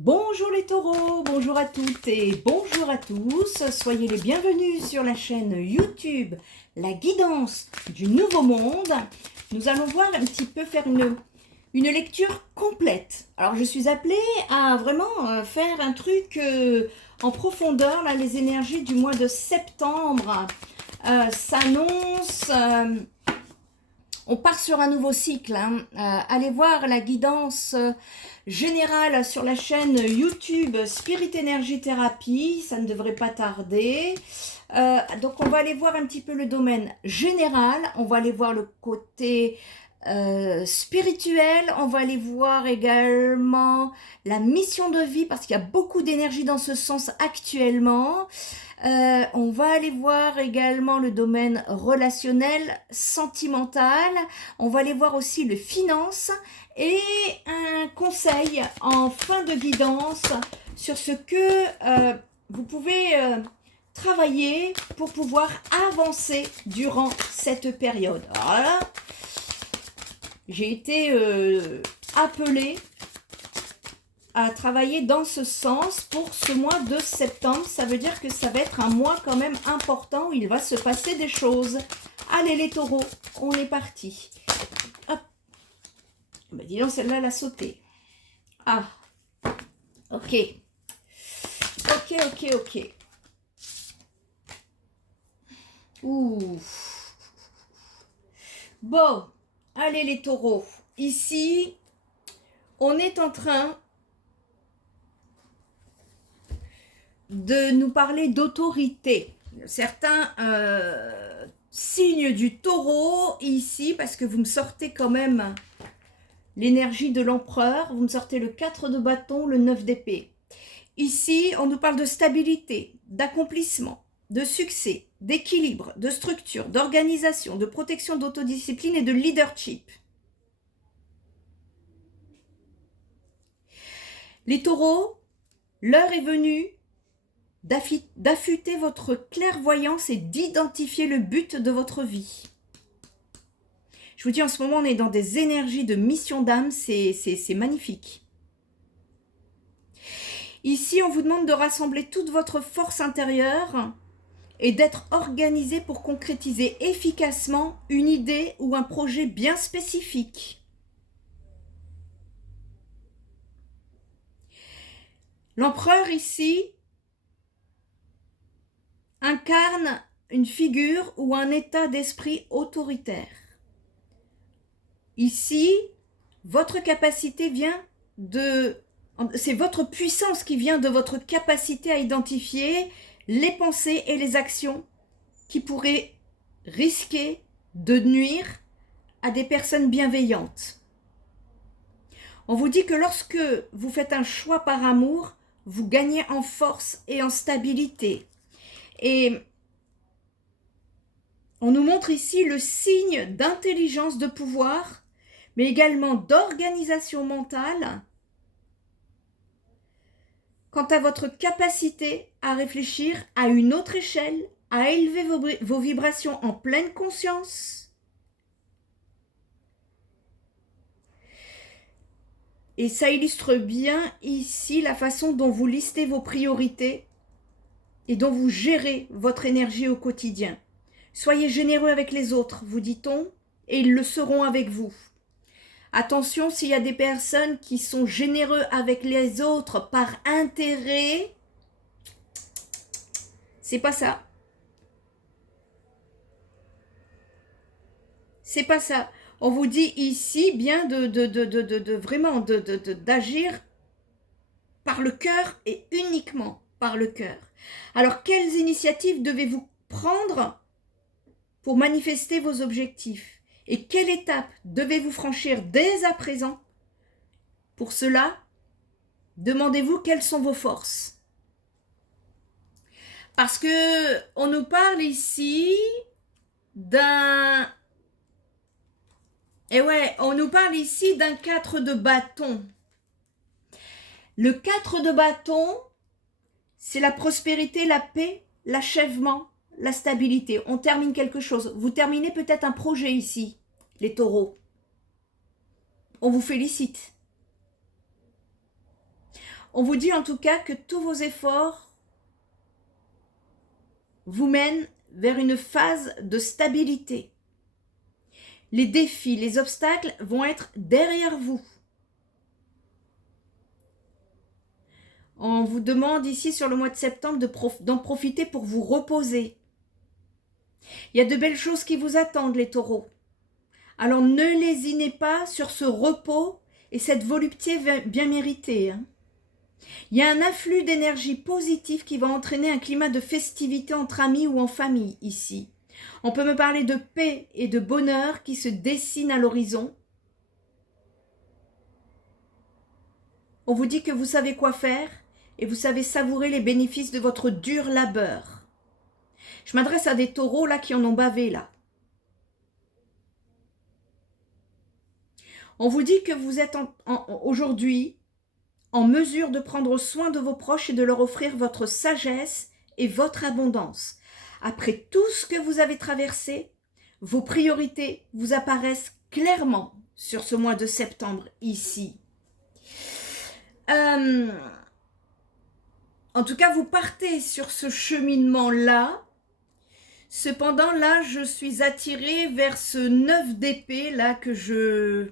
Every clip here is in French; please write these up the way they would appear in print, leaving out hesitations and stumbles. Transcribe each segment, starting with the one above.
Bonjour les taureaux, bonjour à toutes et bonjour à tous. Soyez les bienvenus sur la chaîne YouTube La Guidance du Nouveau Monde. Nous allons voir un petit peu faire une lecture complète. Alors je suis appelée à vraiment faire un truc en profondeur. Là, les énergies du mois de septembre s'annoncent. On part sur un nouveau cycle. Allez voir la guidance générale sur la chaîne YouTube Spirit Energy Therapy. Ça ne devrait pas tarder. Donc on va aller voir un petit peu le domaine général. On va aller voir le côté spirituel. On va aller voir également la mission de vie parce qu'il y a beaucoup d'énergie dans ce sens actuellement. On va aller voir également le domaine relationnel, sentimental. On va aller voir aussi le finance et un conseil en fin de guidance sur ce que vous pouvez travailler pour pouvoir avancer durant cette période. Voilà. J'ai été appelée à travailler dans ce sens pour ce mois de septembre. Ça veut dire que ça va être un mois quand même important où il va se passer des choses. Allez les taureaux, on est parti. Hop. Bah dis donc, celle-là, elle a sauté. Ah, ok. Ok. Ouh. Bon, allez les taureaux. Ici, on est en train de nous parler d'autorité. Certains signes du taureau ici, parce que vous me sortez quand même l'énergie de l'empereur, vous me sortez le 4 de bâton, le 9 d'épée. Ici, on nous parle de stabilité, d'accomplissement, de succès, d'équilibre, de structure, d'organisation, de protection, d'autodiscipline et de leadership. Les taureaux, l'heure est venue d'affûter votre clairvoyance et d'identifier le but de votre vie. Je vous dis, en ce moment, on est dans des énergies de mission d'âme, c'est magnifique. Ici, on vous demande de rassembler toute votre force intérieure et d'être organisé pour concrétiser efficacement une idée ou un projet bien spécifique. L'empereur ici incarne une figure ou un état d'esprit autoritaire. Ici, votre capacité vient de... C'est votre puissance qui vient de votre capacité à identifier les pensées et les actions qui pourraient risquer de nuire à des personnes bienveillantes. On vous dit que lorsque vous faites un choix par amour, vous gagnez en force et en stabilité. Et on nous montre ici le signe d'intelligence de pouvoir, mais également d'organisation mentale quant à votre capacité à réfléchir à une autre échelle, à élever vos vibrations en pleine conscience. Et ça illustre bien ici la façon dont vous listez vos priorités et dont vous gérez votre énergie au quotidien. Soyez généreux avec les autres, vous dit-on, et ils le seront avec vous. Attention, s'il y a des personnes qui sont généreux avec les autres par intérêt, c'est pas ça. C'est pas ça. On vous dit ici bien vraiment d'agir par le cœur et uniquement par le cœur. Alors, quelles initiatives devez-vous prendre pour manifester vos objectifs? Et quelle étape devez-vous franchir dès à présent? Pour cela, demandez-vous quelles sont vos forces. Parce que on nous parle ici d'un... Et ouais, on nous parle ici d'un 4 de bâton. Le 4 de bâton, c'est la prospérité, la paix, l'achèvement, la stabilité. On termine quelque chose. Vous terminez peut-être un projet ici, les taureaux. On vous félicite. On vous dit en tout cas que tous vos efforts vous mènent vers une phase de stabilité. Les défis, les obstacles vont être derrière vous. On vous demande ici sur le mois de septembre d'en profiter pour vous reposer. Il y a de belles choses qui vous attendent, les taureaux. Alors ne lésinez pas sur ce repos et cette volupté bien méritée. Il y a un afflux d'énergie positive qui va entraîner un climat de festivité entre amis ou en famille ici. On peut me parler de paix et de bonheur qui se dessinent à l'horizon. On vous dit que vous savez quoi faire et vous savez savourer les bénéfices de votre dur labeur. Je m'adresse à des taureaux là qui en ont bavé là. On vous dit que vous êtes aujourd'hui en mesure de prendre soin de vos proches et de leur offrir votre sagesse et votre abondance. Après tout ce que vous avez traversé, vos priorités vous apparaissent clairement sur ce mois de septembre ici. En tout cas, vous partez sur ce cheminement-là. Cependant, là, je suis attirée vers ce 9 d'épée, là, que je...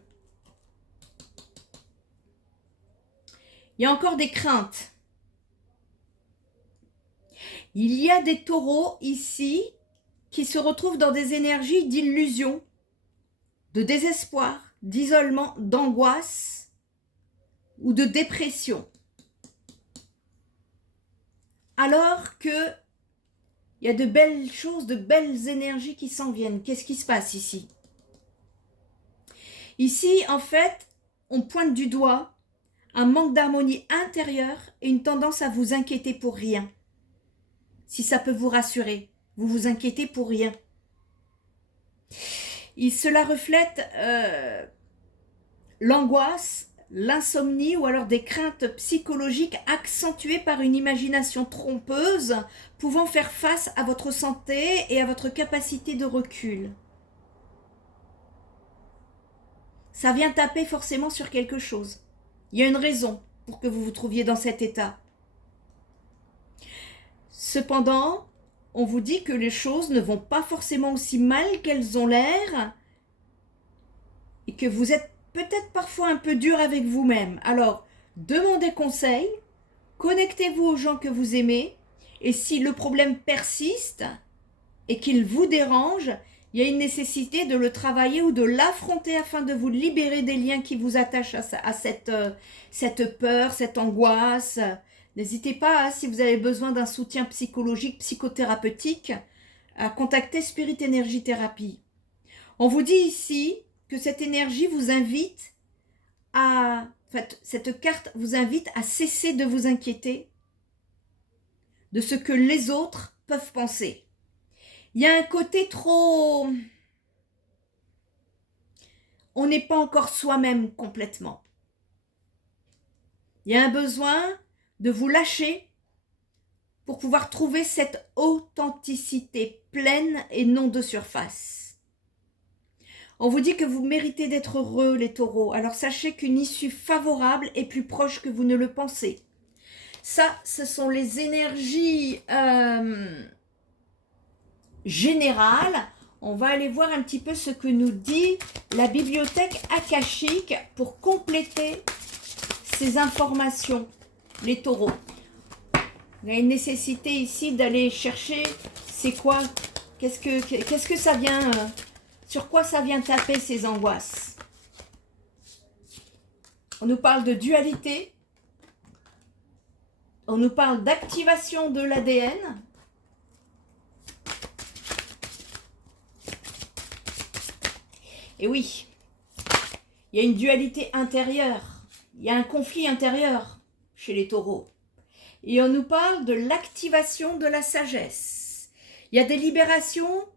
Il y a encore des craintes. Il y a des taureaux ici qui se retrouvent dans des énergies d'illusion, de désespoir, d'isolement, d'angoisse ou de dépression. Alors que il y a de belles choses, de belles énergies qui s'en viennent. Qu'est-ce qui se passe ici? Ici, en fait, on pointe du doigt un manque d'harmonie intérieure et une tendance à vous inquiéter pour rien. Si ça peut vous rassurer, vous vous inquiétez pour rien. Et cela reflète l'angoisse, l'insomnie ou alors des craintes psychologiques accentuées par une imagination trompeuse pouvant faire face à votre santé et à votre capacité de recul. Ça vient taper forcément sur quelque chose. Il y a une raison pour que vous vous trouviez dans cet état. Cependant, on vous dit que les choses ne vont pas forcément aussi mal qu'elles ont l'air et que vous êtes peut-être parfois un peu dur avec vous-même. Alors, demandez conseil, connectez-vous aux gens que vous aimez et si le problème persiste et qu'il vous dérange, il y a une nécessité de le travailler ou de l'affronter afin de vous libérer des liens qui vous attachent à cette peur, cette angoisse. N'hésitez pas, si vous avez besoin d'un soutien psychologique, psychothérapeutique, à contacter Spirit Energy Therapy. On vous dit ici que cette énergie vous invite à... En fait, cette carte vous invite à cesser de vous inquiéter de ce que les autres peuvent penser. Il y a un côté trop... On n'est pas encore soi-même complètement. Il y a un besoin de vous lâcher pour pouvoir trouver cette authenticité pleine et non de surface. On vous dit que vous méritez d'être heureux, les taureaux. Alors sachez qu'une issue favorable est plus proche que vous ne le pensez. Ça, ce sont les énergies... générale, on va aller voir un petit peu ce que nous dit la bibliothèque akashique pour compléter ces informations, les taureaux. Il y a une nécessité ici d'aller chercher, c'est quoi, qu'est-ce que ça vient, sur quoi ça vient taper ces angoisses. On nous parle de dualité, on nous parle d'activation de l'ADN, et oui, il y a une dualité intérieure, il y a un conflit intérieur chez les taureaux. Et on nous parle de l'activation de la sagesse. Il y a des libérations,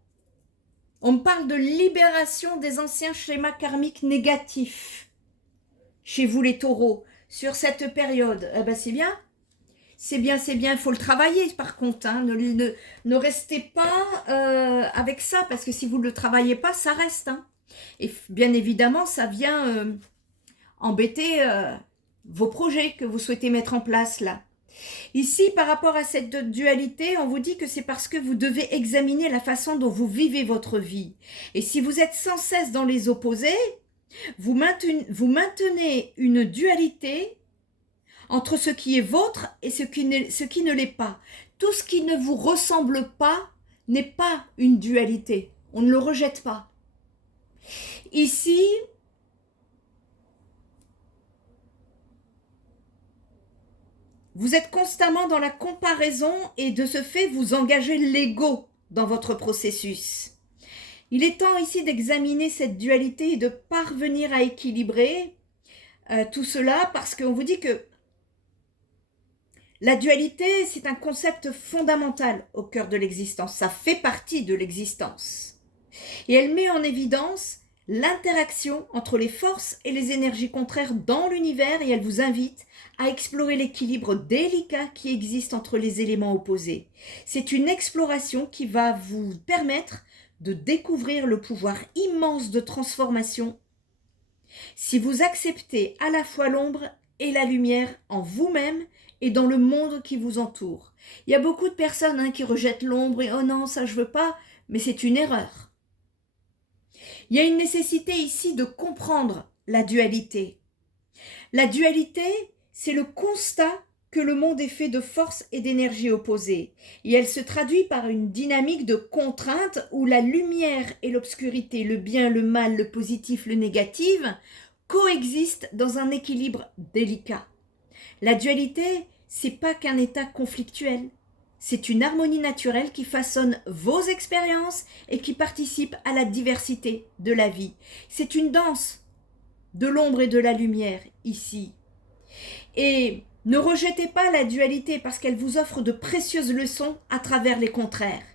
on parle de libération des anciens schémas karmiques négatifs chez vous les taureaux sur cette période. Eh ben c'est bien. C'est bien, il faut le travailler par contre. Hein. Ne restez pas avec ça parce que si vous ne le travaillez pas, ça reste. Hein. Et bien évidemment, ça vient embêter vos projets que vous souhaitez mettre en place là. Ici, par rapport à cette dualité, on vous dit que c'est parce que vous devez examiner la façon dont vous vivez votre vie. Et si vous êtes sans cesse dans les opposés, vous maintenez une dualité entre ce qui est vôtre et ce qui ne l'est pas. Tout ce qui ne vous ressemble pas n'est pas une dualité. On ne le rejette pas. Ici, vous êtes constamment dans la comparaison et de ce fait, vous engagez l'ego dans votre processus. Il est temps ici d'examiner cette dualité et de parvenir à équilibrer tout cela parce qu'on vous dit que la dualité, c'est un concept fondamental au cœur de l'existence. Ça fait partie de l'existence. Et elle met en évidence l'interaction entre les forces et les énergies contraires dans l'univers et elle vous invite à explorer l'équilibre délicat qui existe entre les éléments opposés. C'est une exploration qui va vous permettre de découvrir le pouvoir immense de transformation si vous acceptez à la fois l'ombre et la lumière en vous-même et dans le monde qui vous entoure. Il y a beaucoup de personnes qui rejettent l'ombre et « oh non, ça je veux pas », mais c'est une erreur. Il y a une nécessité ici de comprendre la dualité. La dualité, c'est le constat que le monde est fait de forces et d'énergies opposées. Et elle se traduit par une dynamique de contrainte où la lumière et l'obscurité, le bien, le mal, le positif, le négatif, coexistent dans un équilibre délicat. La dualité, c'est pas qu'un état conflictuel. C'est une harmonie naturelle qui façonne vos expériences et qui participe à la diversité de la vie. C'est une danse de l'ombre et de la lumière ici. Et ne rejetez pas la dualité parce qu'elle vous offre de précieuses leçons à travers les contraires.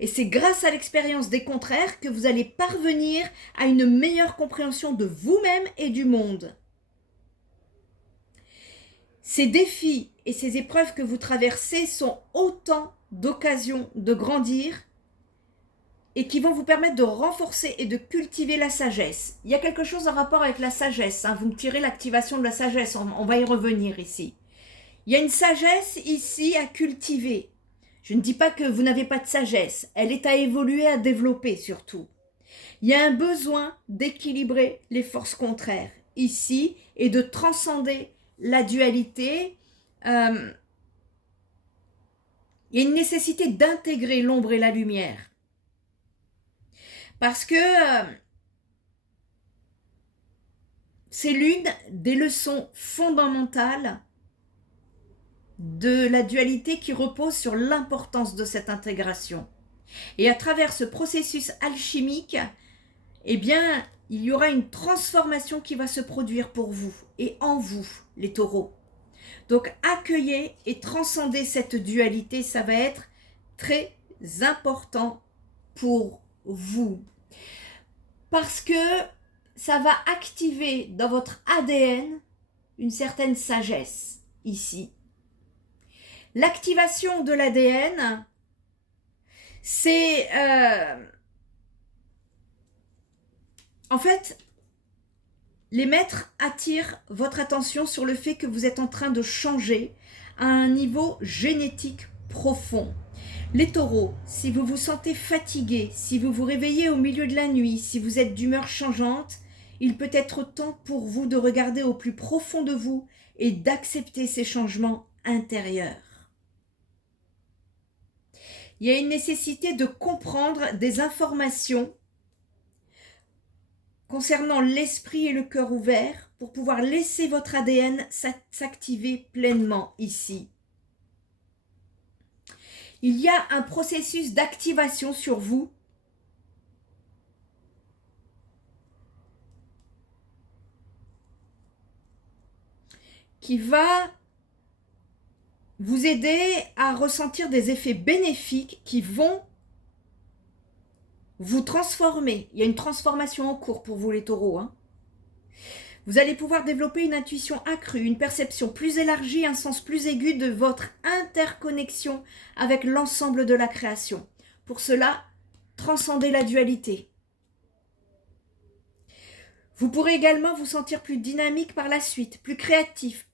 Et c'est grâce à l'expérience des contraires que vous allez parvenir à une meilleure compréhension de vous-même et du monde. Ces défis et ces épreuves que vous traversez sont autant d'occasions de grandir et qui vont vous permettre de renforcer et de cultiver la sagesse. Il y a quelque chose en rapport avec la sagesse. Vous me tirez l'activation de la sagesse, on va y revenir ici. Il y a une sagesse ici à cultiver. Je ne dis pas que vous n'avez pas de sagesse. Elle est à évoluer, à développer surtout. Il y a un besoin d'équilibrer les forces contraires ici et de transcender la dualité. Il y a une nécessité d'intégrer l'ombre et la lumière. Parce que c'est l'une des leçons fondamentales de la dualité qui repose sur l'importance de cette intégration. Et à travers ce processus alchimique, eh bien, il y aura une transformation qui va se produire pour vous et en vous, les taureaux. Donc, accueillez et transcendez cette dualité, ça va être très important pour vous. Parce que ça va activer dans votre ADN une certaine sagesse ici. L'activation de l'ADN, c'est en fait, les maîtres attirent votre attention sur le fait que vous êtes en train de changer à un niveau génétique profond. Les taureaux, si vous vous sentez fatigué, si vous vous réveillez au milieu de la nuit, si vous êtes d'humeur changeante, il peut être temps pour vous de regarder au plus profond de vous et d'accepter ces changements intérieurs. Il y a une nécessité de comprendre des informations concernant l'esprit et le cœur ouvert pour pouvoir laisser votre ADN s'activer pleinement ici. Il y a un processus d'activation sur vous qui va vous aider à ressentir des effets bénéfiques qui vont vous transformer. Il y a une transformation en cours pour vous les taureaux. Vous allez pouvoir développer une intuition accrue, une perception plus élargie, un sens plus aigu de votre interconnexion avec l'ensemble de la création. Pour cela, transcendez la dualité. Vous pourrez également vous sentir plus dynamique par la suite, plus créatif,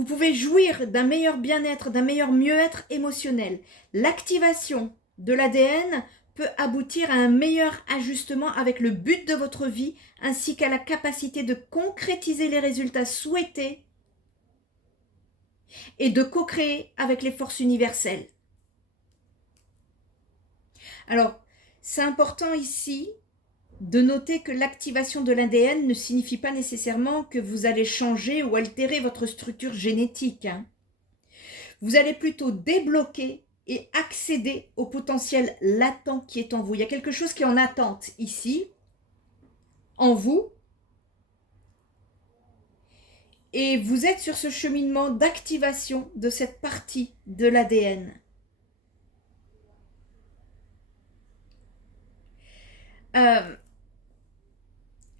Vous pouvez jouir d'un meilleur bien-être, d'un meilleur mieux-être émotionnel. L'activation de l'ADN peut aboutir à un meilleur ajustement avec le but de votre vie, ainsi qu'à la capacité de concrétiser les résultats souhaités et de co-créer avec les forces universelles. Alors, c'est important ici de noter que l'activation de l'ADN ne signifie pas nécessairement que vous allez changer ou altérer votre structure génétique. Vous allez plutôt débloquer et accéder au potentiel latent qui est en vous. Il y a quelque chose qui est en attente ici, en vous, et vous êtes sur ce cheminement d'activation de cette partie de l'ADN.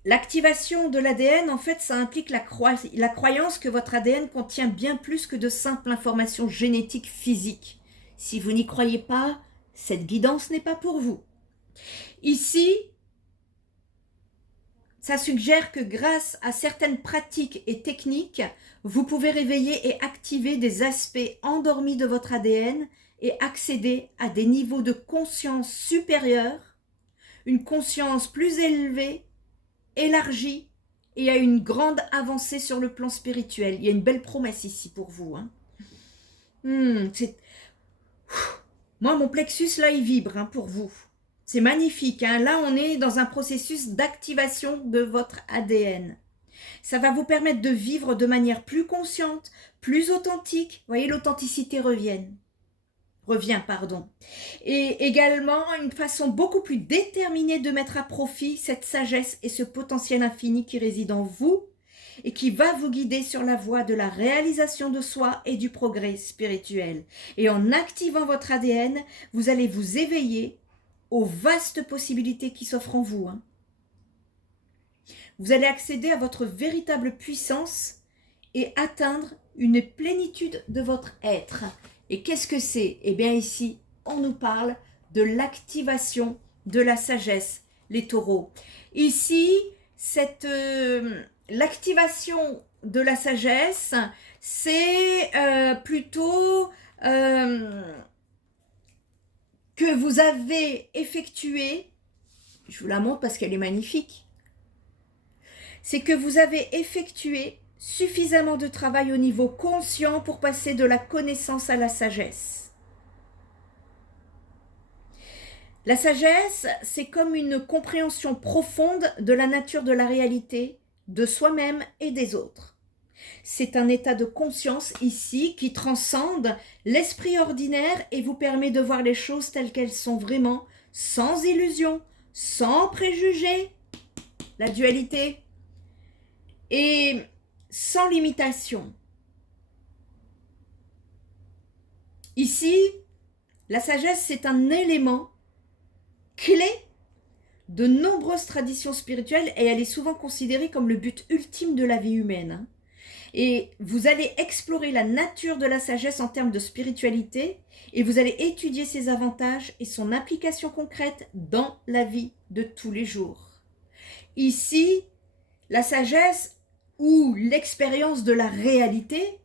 L'activation de l'ADN, en fait, ça implique la croyance que votre ADN contient bien plus que de simples informations génétiques physiques. Si vous n'y croyez pas, cette guidance n'est pas pour vous. Ici, ça suggère que grâce à certaines pratiques et techniques, vous pouvez réveiller et activer des aspects endormis de votre ADN et accéder à des niveaux de conscience supérieurs, une conscience plus élevée, élargie et à une grande avancée sur le plan spirituel. Il y a une belle promesse ici pour vous. Moi, mon plexus, là, il vibre pour vous. C'est magnifique. Là, on est dans un processus d'activation de votre ADN. Ça va vous permettre de vivre de manière plus consciente, plus authentique. Vous voyez, l'authenticité revient. Et également une façon beaucoup plus déterminée de mettre à profit cette sagesse et ce potentiel infini qui réside en vous et qui va vous guider sur la voie de la réalisation de soi et du progrès spirituel. Et en activant votre ADN, vous allez vous éveiller aux vastes possibilités qui s'offrent en vous. Vous allez accéder à votre véritable puissance et atteindre une plénitude de votre être. Et qu'est-ce que c'est? Eh bien ici, on nous parle de l'activation de la sagesse, les taureaux. Ici, l'activation de la sagesse, c'est plutôt que vous avez effectué, je vous la montre parce qu'elle est magnifique, c'est que vous avez effectué suffisamment de travail au niveau conscient pour passer de la connaissance à la sagesse. La sagesse, c'est comme une compréhension profonde de la nature de la réalité, de soi-même et des autres. C'est un état de conscience ici qui transcende l'esprit ordinaire et vous permet de voir les choses telles qu'elles sont vraiment, sans illusion, sans préjugés, la dualité, et sans limitation. Ici, la sagesse, c'est un élément clé de nombreuses traditions spirituelles et elle est souvent considérée comme le but ultime de la vie humaine. Et vous allez explorer la nature de la sagesse en termes de spiritualité et vous allez étudier ses avantages et son application concrète dans la vie de tous les jours. Ici, la sagesse ou l'expérience de la réalité,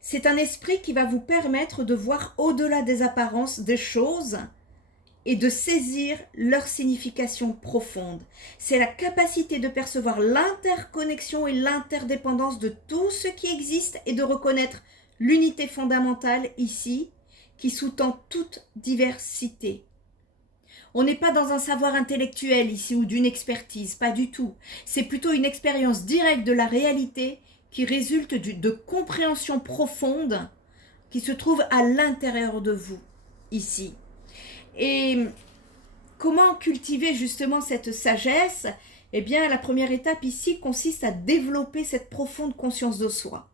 c'est un esprit qui va vous permettre de voir au-delà des apparences des choses et de saisir leur signification profonde. C'est la capacité de percevoir l'interconnexion et l'interdépendance de tout ce qui existe et de reconnaître l'unité fondamentale ici qui sous-tend toute diversité. On n'est pas dans un savoir intellectuel ici ou d'une expertise, pas du tout. C'est plutôt une expérience directe de la réalité qui résulte de compréhension profonde qui se trouve à l'intérieur de vous, ici. Et comment cultiver justement cette sagesse? Eh bien, la première étape ici consiste à développer cette profonde conscience de soi.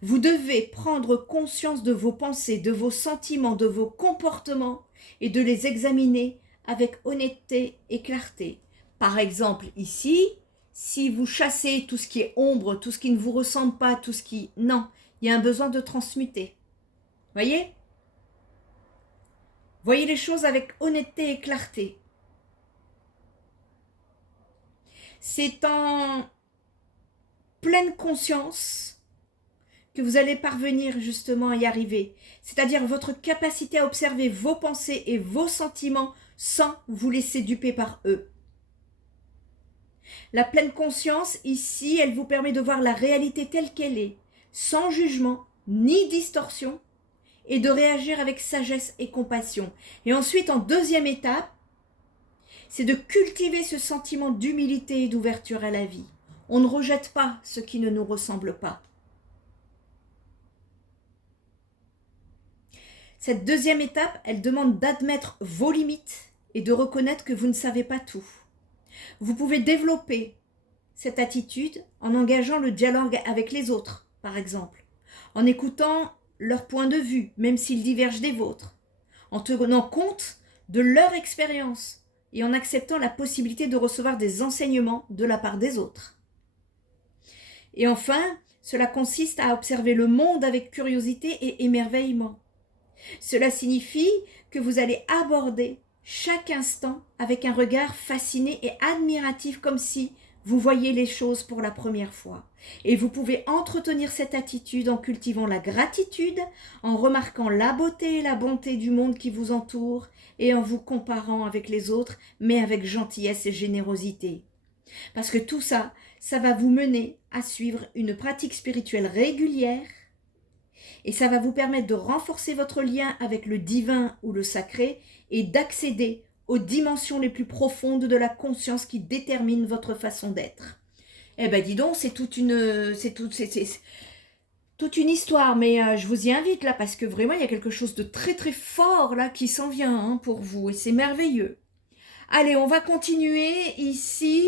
Vous devez prendre conscience de vos pensées, de vos sentiments, de vos comportements et de les examiner avec honnêteté et clarté. Par exemple, ici, si vous chassez tout ce qui est ombre, tout ce qui ne vous ressemble pas, tout ce qui... Non, il y a un besoin de transmuter. Voyez? Voyez les choses avec honnêteté et clarté. C'est en pleine conscience que vous allez parvenir justement à y arriver. C'est-à-dire votre capacité à observer vos pensées et vos sentiments sans vous laisser duper par eux. La pleine conscience, ici, elle vous permet de voir la réalité telle qu'elle est, sans jugement ni distorsion, et de réagir avec sagesse et compassion. Et ensuite, en deuxième étape, c'est de cultiver ce sentiment d'humilité et d'ouverture à la vie. On ne rejette pas ce qui ne nous ressemble pas. Cette deuxième étape, elle demande d'admettre vos limites et de reconnaître que vous ne savez pas tout. Vous pouvez développer cette attitude en engageant le dialogue avec les autres, par exemple, en écoutant leur point de vue, même s'ils divergent des vôtres, en tenant compte de leur expérience et en acceptant la possibilité de recevoir des enseignements de la part des autres. Et enfin, cela consiste à observer le monde avec curiosité et émerveillement. Cela signifie que vous allez aborder chaque instant avec un regard fasciné et admiratif, comme si vous voyez les choses pour la première fois. Et vous pouvez entretenir cette attitude en cultivant la gratitude, en remarquant la beauté et la bonté du monde qui vous entoure et en vous comparant avec les autres, mais avec gentillesse et générosité. Parce que tout ça, ça va vous mener à suivre une pratique spirituelle régulière et ça va vous permettre de renforcer votre lien avec le divin ou le sacré et d'accéder aux dimensions les plus profondes de la conscience qui déterminent votre façon d'être. Eh ben dis donc, c'est toute une histoire, mais je vous y invite là parce que vraiment il y a quelque chose de très très fort là qui s'en vient pour vous et c'est merveilleux. Allez, on va continuer ici.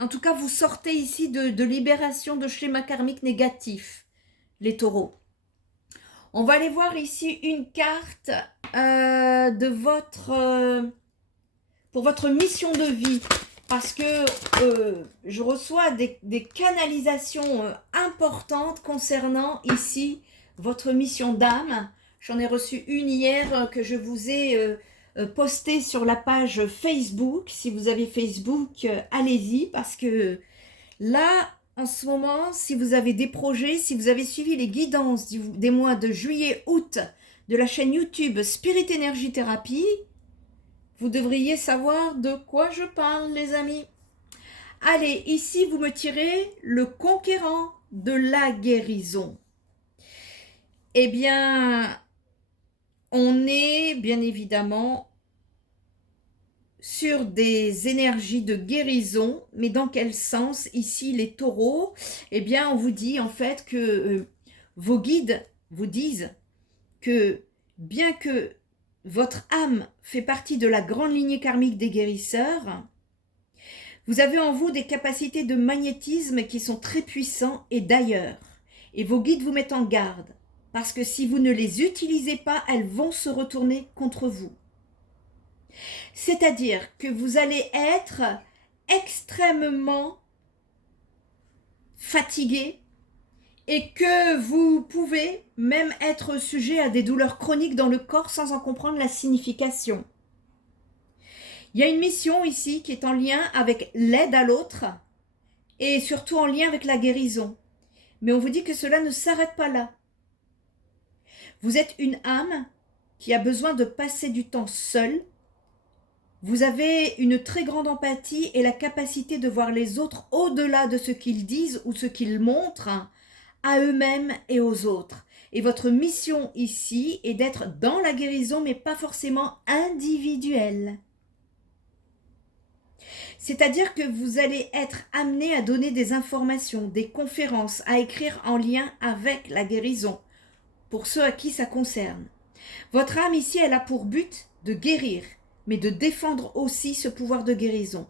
En tout cas, vous sortez ici de libération de schémas karmiques négatifs, les taureaux. On va aller voir ici une carte pour votre mission de vie. Parce que je reçois des canalisations importantes concernant ici votre mission d'âme. J'en ai reçu une hier que je vous ai postée sur la page Facebook. Si vous avez Facebook, allez-y parce que là, en ce moment, si vous avez des projets, si vous avez suivi les guidances des mois de juillet-août de la chaîne YouTube Spirit Energy Therapy, vous devriez savoir de quoi je parle, les amis. Allez, ici, vous me tirez le conquérant de la guérison. Eh bien, on est bien évidemment sur des énergies de guérison, mais dans quel sens? Ici, les taureaux, eh bien, on vous dit en fait que vos guides vous disent que bien que votre âme fait partie de la grande lignée karmique des guérisseurs, vous avez en vous des capacités de magnétisme qui sont très puissants et d'ailleurs. Et vos guides vous mettent en garde, parce que si vous ne les utilisez pas, elles vont se retourner contre vous. C'est-à-dire que vous allez être extrêmement fatigué et que vous pouvez même être sujet à des douleurs chroniques dans le corps sans en comprendre la signification. Il y a une mission ici qui est en lien avec l'aide à l'autre et surtout en lien avec la guérison. Mais on vous dit que cela ne s'arrête pas là. Vous êtes une âme qui a besoin de passer du temps seule. Vous avez une très grande empathie et la capacité de voir les autres au-delà de ce qu'ils disent ou ce qu'ils montrent à eux-mêmes et aux autres. Et votre mission ici est d'être dans la guérison, mais pas forcément individuelle. C'est-à-dire que vous allez être amené à donner des informations, des conférences, à écrire en lien avec la guérison, pour ceux à qui ça concerne. Votre âme ici, elle a pour but de guérir, mais de défendre aussi ce pouvoir de guérison.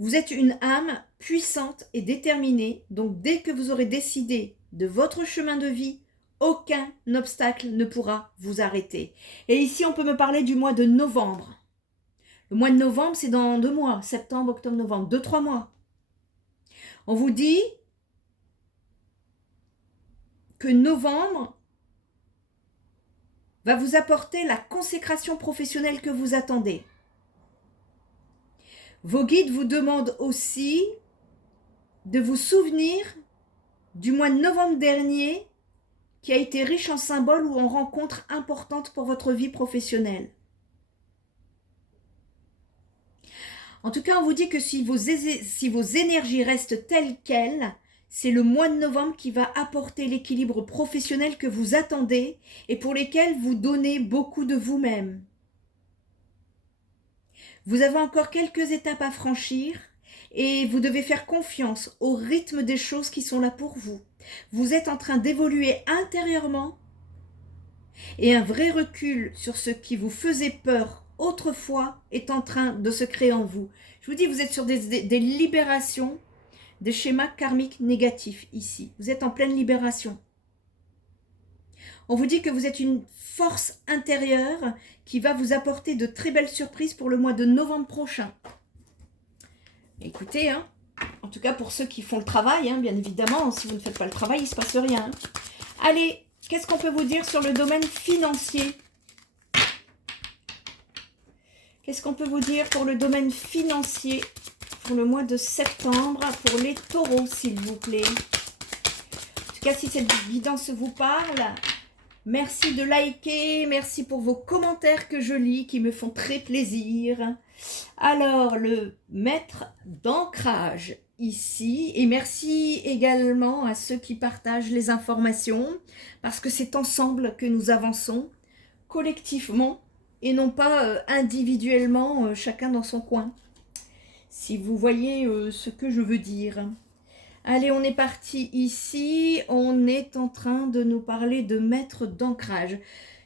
Vous êtes une âme puissante et déterminée, donc dès que vous aurez décidé de votre chemin de vie, aucun obstacle ne pourra vous arrêter. Et ici, on peut me parler du mois de novembre. Le mois de novembre, c'est dans 2 mois, septembre, octobre, novembre, 2-3 mois. On vous dit que novembre va vous apporter la consécration professionnelle que vous attendez. Vos guides vous demandent aussi de vous souvenir du mois de novembre dernier qui a été riche en symboles ou en rencontres importantes pour votre vie professionnelle. En tout cas, on vous dit que si vos énergies restent telles quelles, c'est le mois de novembre qui va apporter l'équilibre professionnel que vous attendez et pour lesquels vous donnez beaucoup de vous-même. Vous avez encore quelques étapes à franchir et vous devez faire confiance au rythme des choses qui sont là pour vous. Vous êtes en train d'évoluer intérieurement et un vrai recul sur ce qui vous faisait peur autrefois est en train de se créer en vous. Je vous dis, vous êtes sur des libérations des schémas karmiques négatifs ici. Vous êtes en pleine libération. On vous dit que vous êtes une force intérieure qui va vous apporter de très belles surprises pour le mois de novembre prochain. Écoutez, hein, en tout cas pour ceux qui font le travail, hein, bien évidemment, si vous ne faites pas le travail, il ne se passe rien. Hein. Allez, qu'est-ce qu'on peut vous dire sur le domaine financier? Qu'est-ce qu'on peut vous dire pour le domaine financier pour le mois de septembre, pour les taureaux, s'il vous plaît? En tout cas, si cette guidance vous parle, merci de liker, merci pour vos commentaires que je lis, qui me font très plaisir. Alors, le maître d'ancrage ici, et merci également à ceux qui partagent les informations, parce que c'est ensemble que nous avançons, collectivement, et non pas individuellement, chacun dans son coin. Si vous voyez ce que je veux dire. Allez, on est parti ici. On est en train de nous parler de maître d'ancrage.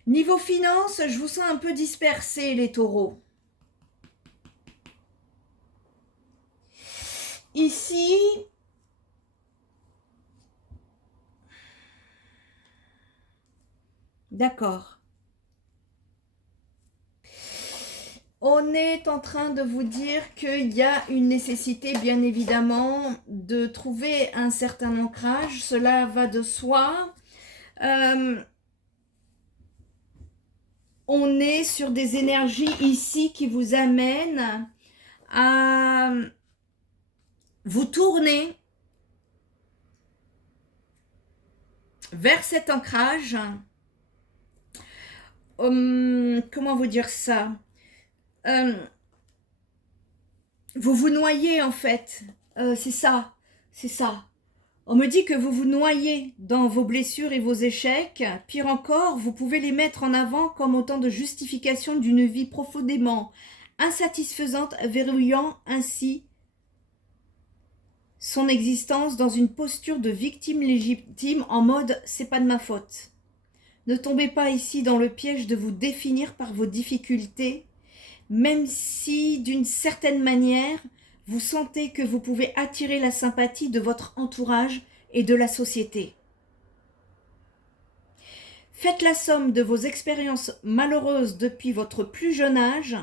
Niveau finance, je vous sens un peu dispersés, les taureaux. Ici, d'accord. On est en train de vous dire qu'il y a une nécessité, bien évidemment, de trouver un certain ancrage. Cela va de soi. On est sur des énergies ici qui vous amènent à vous tourner vers cet ancrage. Comment vous dire ça? Vous vous noyez en fait, c'est ça. On me dit que vous vous noyez dans vos blessures et vos échecs. Pire encore, vous pouvez les mettre en avant comme autant de justification d'une vie profondément insatisfaisante, verrouillant ainsi son existence dans une posture de victime légitime en mode « c'est pas de ma faute ». Ne tombez pas ici dans le piège de vous définir par vos difficultés, même si d'une certaine manière, vous sentez que vous pouvez attirer la sympathie de votre entourage et de la société. Faites la somme de vos expériences malheureuses depuis votre plus jeune âge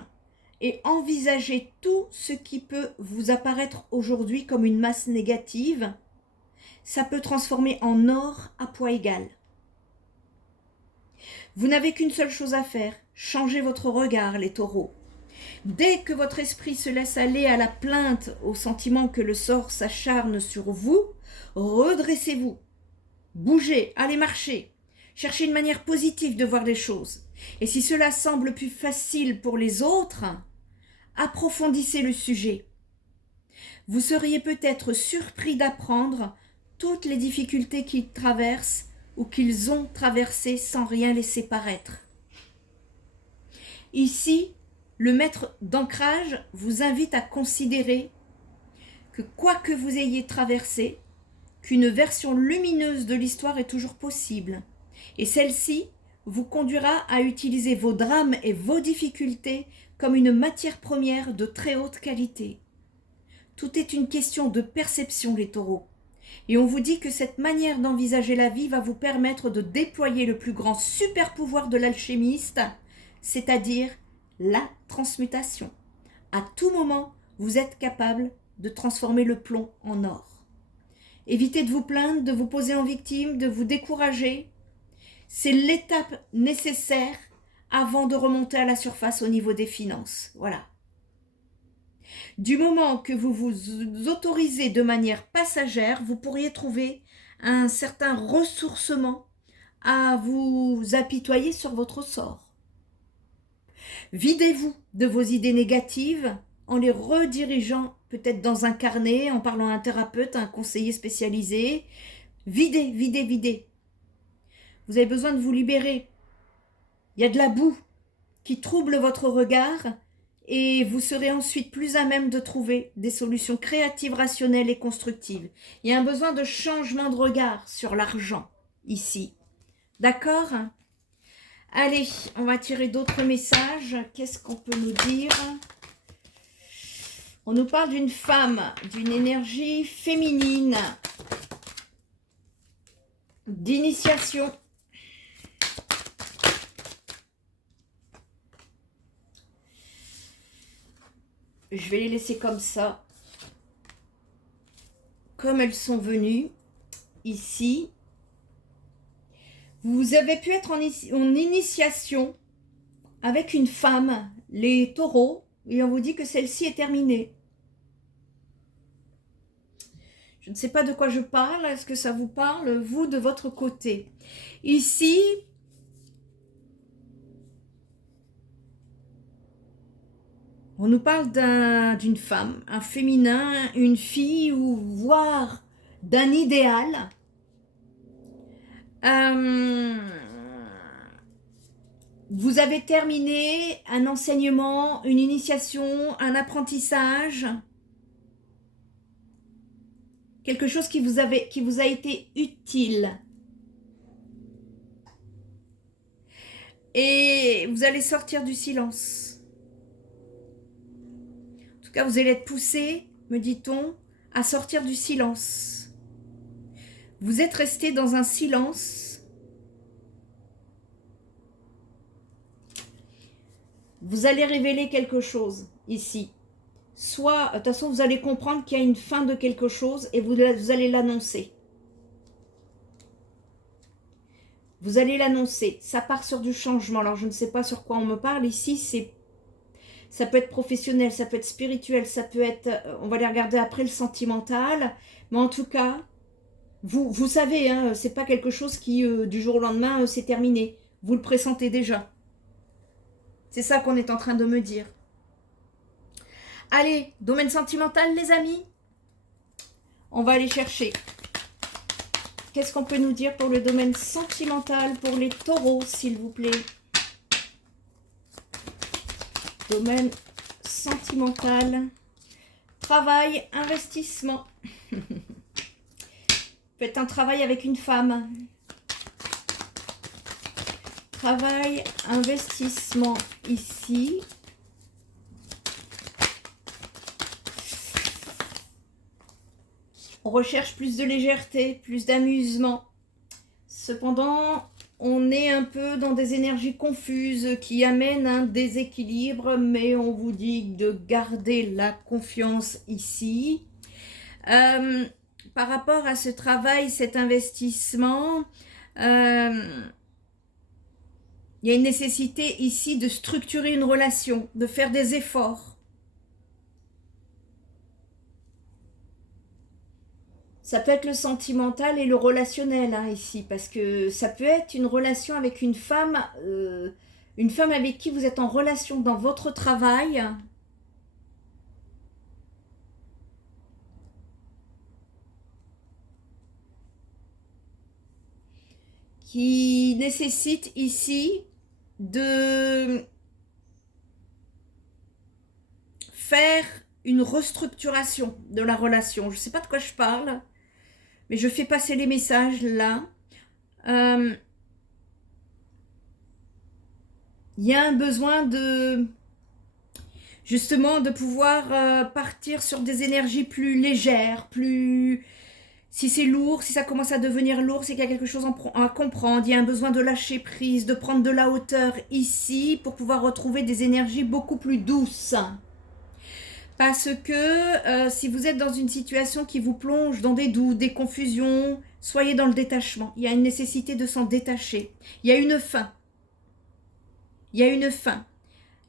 et envisagez tout ce qui peut vous apparaître aujourd'hui comme une masse négative. Ça peut transformer en or à poids égal. Vous n'avez qu'une seule chose à faire, changez votre regard, les taureaux. Dès que votre esprit se laisse aller à la plainte, au sentiment que le sort s'acharne sur vous, redressez-vous, bougez, allez marcher, cherchez une manière positive de voir les choses. Et si cela semble plus facile pour les autres, approfondissez le sujet. Vous seriez peut-être surpris d'apprendre toutes les difficultés qu'ils traversent ou qu'ils ont traversées sans rien laisser paraître. Ici, le maître d'ancrage vous invite à considérer que quoi que vous ayez traversé, qu'une version lumineuse de l'histoire est toujours possible. Et celle-ci vous conduira à utiliser vos drames et vos difficultés comme une matière première de très haute qualité. Tout est une question de perception, les taureaux. Et on vous dit que cette manière d'envisager la vie va vous permettre de déployer le plus grand super pouvoir de l'alchimiste, c'est-à-dire la transmutation. À tout moment, vous êtes capable de transformer le plomb en or. Évitez de vous plaindre, de vous poser en victime, de vous décourager. C'est l'étape nécessaire avant de remonter à la surface au niveau des finances. Voilà. Du moment que vous vous autorisez de manière passagère, vous pourriez trouver un certain ressourcement à vous apitoyer sur votre sort. Videz-vous de vos idées négatives en les redirigeant peut-être dans un carnet, en parlant à un thérapeute, à un conseiller spécialisé. Videz, videz, videz. Vous avez besoin de vous libérer. Il y a de la boue qui trouble votre regard et vous serez ensuite plus à même de trouver des solutions créatives, rationnelles et constructives. Il y a un besoin de changement de regard sur l'argent ici. D'accord ? Allez, on va tirer d'autres messages. Qu'est-ce qu'on peut nous dire ? On nous parle d'une femme, d'une énergie féminine, d'initiation. Je vais les laisser comme ça, comme elles sont venues, ici. Vous avez pu être en initiation avec une femme, les taureaux, et on vous dit que celle-ci est terminée. Je ne sais pas de quoi je parle, est-ce que ça vous parle, vous, de votre côté? Ici, on nous parle d'une femme, un féminin, une fille, ou voire d'un idéal. Vous avez terminé un enseignement, une initiation, un apprentissage, quelque chose qui vous a été utile. Et vous allez sortir du silence. En tout cas, vous allez être poussé, me dit-on, à sortir du silence. Vous êtes resté dans un silence. Vous allez révéler quelque chose ici. Soit, de toute façon, vous allez comprendre qu'il y a une fin de quelque chose et vous allez l'annoncer. Vous allez l'annoncer. Ça part sur du changement. Alors, je ne sais pas sur quoi on me parle. Ici, ça peut être professionnel, ça peut être spirituel, ça peut être... on va les regarder après, le sentimental. Mais en tout cas, vous savez, hein, c'est pas quelque chose qui, du jour au lendemain, c'est terminé. Vous le pressentez déjà. C'est ça qu'on est en train de me dire. Allez, domaine sentimental, les amis. On va aller chercher. Qu'est-ce qu'on peut nous dire pour le domaine sentimental, pour les taureaux, s'il vous plaît? Domaine sentimental. Travail, investissement. Faites un travail avec une femme. Travail, investissement ici. On recherche plus de légèreté, plus d'amusement. Cependant, on est un peu dans des énergies confuses qui amènent un déséquilibre, mais on vous dit de garder la confiance ici. Par rapport à ce travail, cet investissement, il y a une nécessité ici de structurer une relation, de faire des efforts. Ça peut être le sentimental et le relationnel hein, ici, parce que ça peut être une relation avec une femme avec qui vous êtes en relation dans votre travail. Qui nécessite ici de faire une restructuration de la relation. Je ne sais pas de quoi je parle, mais je fais passer les messages là. Il y a un besoin de, justement, de pouvoir partir sur des énergies plus légères, plus... Si c'est lourd, si ça commence à devenir lourd, c'est qu'il y a quelque chose à comprendre. Il y a un besoin de lâcher prise, de prendre de la hauteur ici pour pouvoir retrouver des énergies beaucoup plus douces. Parce que si vous êtes dans une situation qui vous plonge dans des doutes, des confusions, soyez dans le détachement. Il y a une nécessité de s'en détacher. Il y a une fin. Il y a une fin.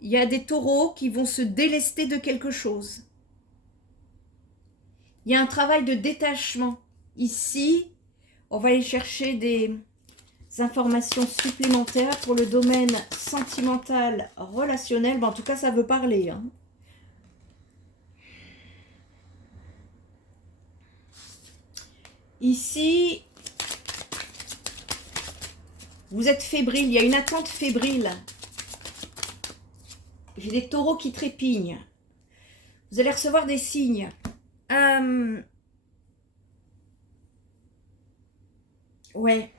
Il y a des taureaux qui vont se délester de quelque chose. Il y a un travail de détachement. Ici, on va aller chercher des informations supplémentaires pour le domaine sentimental, relationnel. Bon, en tout cas, ça veut parler. Hein. Ici, vous êtes fébrile. Il y a une attente fébrile. J'ai des taureaux qui trépignent. Vous allez recevoir des signes. Ouais.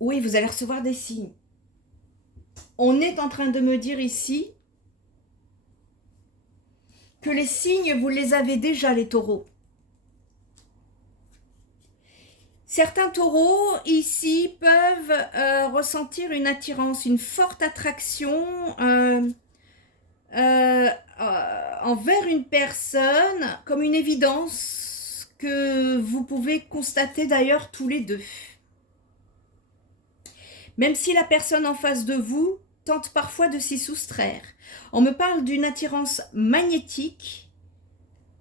Oui, vous allez recevoir des signes. On est en train de me dire ici que les signes, vous les avez déjà, les taureaux. Certains taureaux, ici, peuvent ressentir une attirance, une forte attraction envers une personne, comme une évidence que vous pouvez constater d'ailleurs tous les deux. Même si la personne en face de vous tente parfois de s'y soustraire. On me parle d'une attirance magnétique,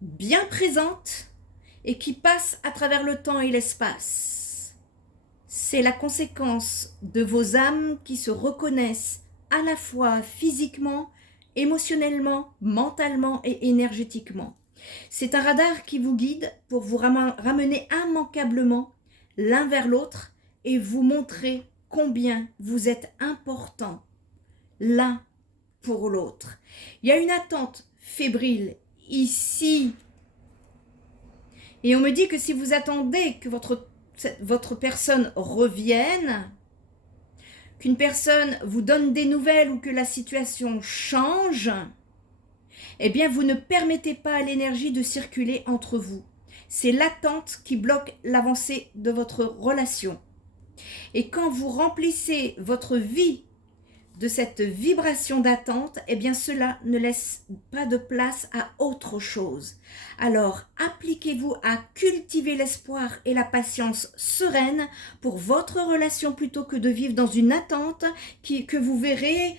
bien présente, et qui passe à travers le temps et l'espace. C'est la conséquence de vos âmes qui se reconnaissent à la fois physiquement, émotionnellement, mentalement et énergétiquement. C'est un radar qui vous guide pour vous ramener immanquablement l'un vers l'autre et vous montrer combien vous êtes important l'un pour l'autre. Il y a une attente fébrile ici. Et on me dit que si vous attendez que votre personne revienne, qu'une personne vous donne des nouvelles ou que la situation change, eh bien vous ne permettez pas à l'énergie de circuler entre vous. C'est l'attente qui bloque l'avancée de votre relation. Et quand vous remplissez votre vie de cette vibration d'attente, eh bien cela ne laisse pas de place à autre chose. Alors, appliquez-vous à cultiver l'espoir et la patience sereine pour votre relation plutôt que de vivre dans une attente que vous verrez.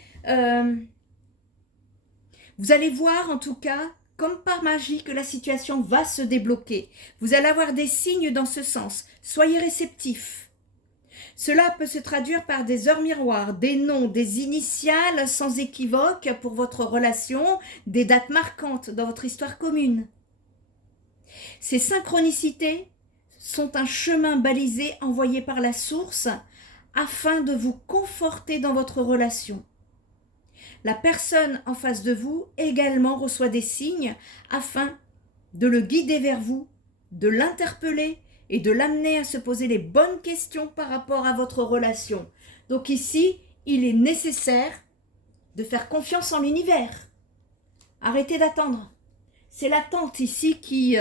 Vous allez voir en tout cas, comme par magie, que la situation va se débloquer. Vous allez avoir des signes dans ce sens. Soyez réceptifs. Cela peut se traduire par des heures miroirs, des noms, des initiales sans équivoque pour votre relation, des dates marquantes dans votre histoire commune. Ces synchronicités sont un chemin balisé envoyé par la source afin de vous conforter dans votre relation. La personne en face de vous également reçoit des signes afin de le guider vers vous, de l'interpeller et de l'amener à se poser les bonnes questions par rapport à votre relation. Donc ici, il est nécessaire de faire confiance en l'univers. Arrêtez d'attendre. C'est l'attente ici qui...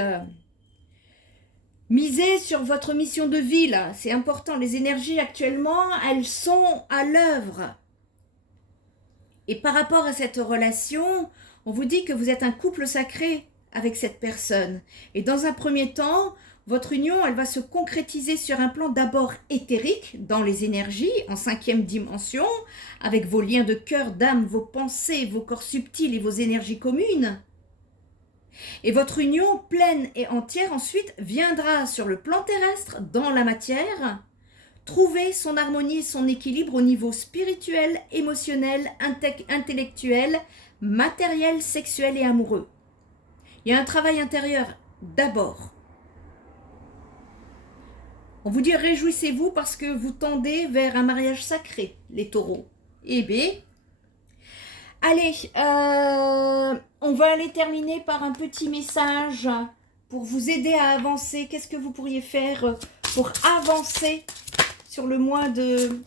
misez sur votre mission de vie, là. C'est important. Les énergies actuellement, elles sont à l'œuvre. Et par rapport à cette relation, on vous dit que vous êtes un couple sacré avec cette personne. Et dans un premier temps, votre union, elle va se concrétiser sur un plan d'abord éthérique, dans les énergies, en 5e dimension, avec vos liens de cœur, d'âme, vos pensées, vos corps subtils et vos énergies communes. Et votre union pleine et entière ensuite viendra sur le plan terrestre, dans la matière, trouver son harmonie et son équilibre au niveau spirituel, émotionnel, intellectuel, matériel, sexuel et amoureux. Il y a un travail intérieur d'abord. On vous dit réjouissez-vous parce que vous tendez vers un mariage sacré, les taureaux. Eh bien, allez, on va aller terminer par un petit message pour vous aider à avancer. Qu'est-ce que vous pourriez faire pour avancer sur le mois de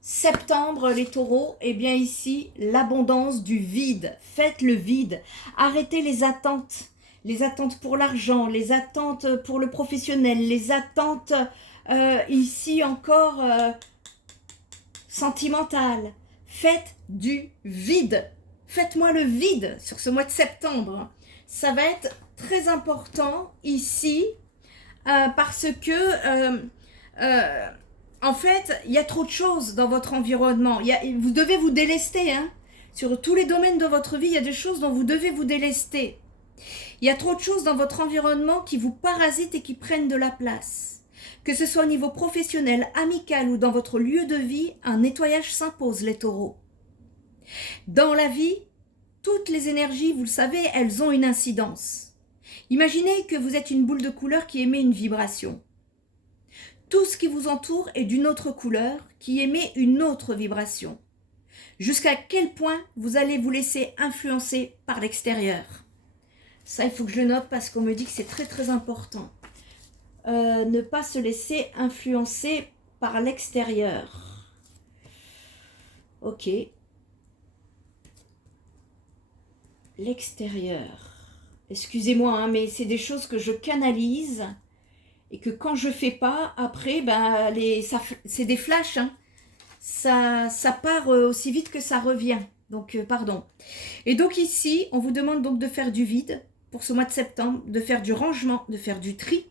septembre, les taureaux? Eh bien ici, l'abondance du vide. Faites le vide. Arrêtez les attentes. Les attentes pour l'argent, les attentes pour le professionnel, les attentes ici encore sentimentales. Faites du vide. Faites-moi le vide sur ce mois de septembre. Ça va être très important ici parce que en fait, il y a trop de choses dans votre environnement. Vous devez vous délester, hein. Sur tous les domaines de votre vie, il y a des choses dont vous devez vous délester. Il y a trop de choses dans votre environnement qui vous parasitent et qui prennent de la place. Que ce soit au niveau professionnel, amical ou dans votre lieu de vie, un nettoyage s'impose, les taureaux. Dans la vie, toutes les énergies, vous le savez, elles ont une incidence. Imaginez que vous êtes une boule de couleur qui émet une vibration. Tout ce qui vous entoure est d'une autre couleur qui émet une autre vibration. Jusqu'à quel point vous allez vous laisser influencer par l'extérieur? Ça, il faut que je le note parce qu'on me dit que c'est très très important. Ne pas se laisser influencer par l'extérieur. Ok. L'extérieur. Excusez-moi, hein, mais c'est des choses que je canalise et que quand je fais pas, après, ben, c'est des flashs. Hein. Ça part aussi vite que ça revient. Donc, pardon. Et donc ici, on vous demande donc de faire du vide pour ce mois de septembre, de faire du rangement, de faire du tri.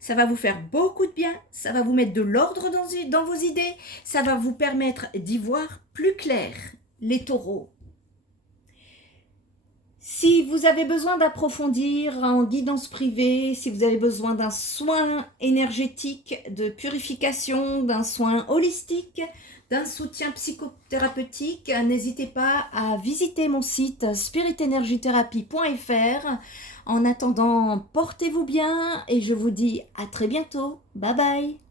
Ça va vous faire beaucoup de bien, ça va vous mettre de l'ordre dans vos idées, ça va vous permettre d'y voir plus clair, les taureaux. Si vous avez besoin d'approfondir en guidance privée, si vous avez besoin d'un soin énergétique, de purification, d'un soin holistique, d'un soutien psychothérapeutique, n'hésitez pas à visiter mon site spiritenergithérapie.fr. En attendant, portez-vous bien et je vous dis à très bientôt. Bye bye.